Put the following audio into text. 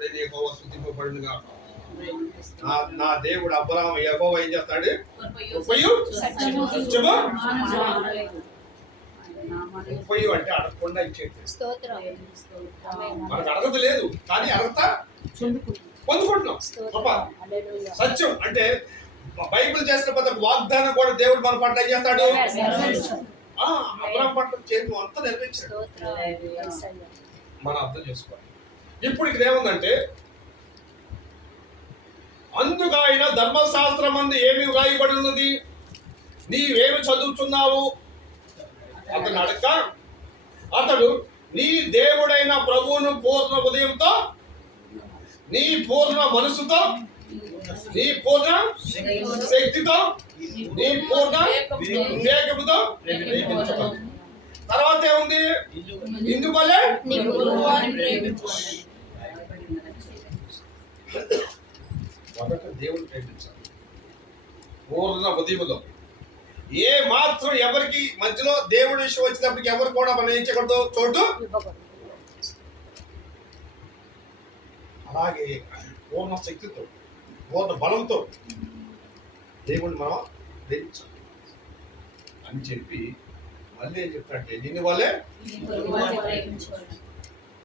దేవుడైన యెహోవా స్తుతింపబడును గాక. నా దేవుడు అబ్రహాము యెహోవా ఏం చేస్తాడు? కృపయు సత్యము కృపయు అంటే అడగకుండా ఇచ్చేది. మనకు అడగదు లేదు, కానీ అర్హత పొందుకుంటున్నాం. కృప సత్యం అంటే బైబిల్ చేసిన ప్రతి వాగ్దానం కూడా దేవుడు మన పట్ల ఏం చేస్తాడు? అబ్రహాము పట్ల చేతి అంతా నెరవేర్చాడు. మనం అర్థం చేసుకోవాలి. ఇప్పుడు ఇక్కడ ఏముందంటే, అందుకు ఆయన ధర్మశాస్త్రం మందు ఏమి వ్రాయబడి ఉన్నది, నీవేమి చదువుతున్నావు అతను అడగ, అతడు నీ దేవుడైన ప్రభువును పూర్ణ ఉదయంతో, నీ పూర్ణ మనసుతో, నీ పూర్ణ శక్తితో, నీ పూర్ణ వివేకముతో ప్రేమించు. తర్వాత ఏముంది? ఇందువల్లే మొదట దేవుడు ప్రేమించాలి పూర్ణ ఉదయములో. ఏ మాత్రం ఎవరికి మధ్యలో దేవుడి విషయం వచ్చినప్పటికి ఎవరు కూడా మనం ఏం చేయకూడదు, చోటు. అలాగే పూర్ణ శక్తితో, పూర్ణ బలంతో దేవుడిని మనం ప్రేమించాలి అని చెప్పి మళ్ళీ ఏం చెప్తాడంటే, నిన్ను వల్లే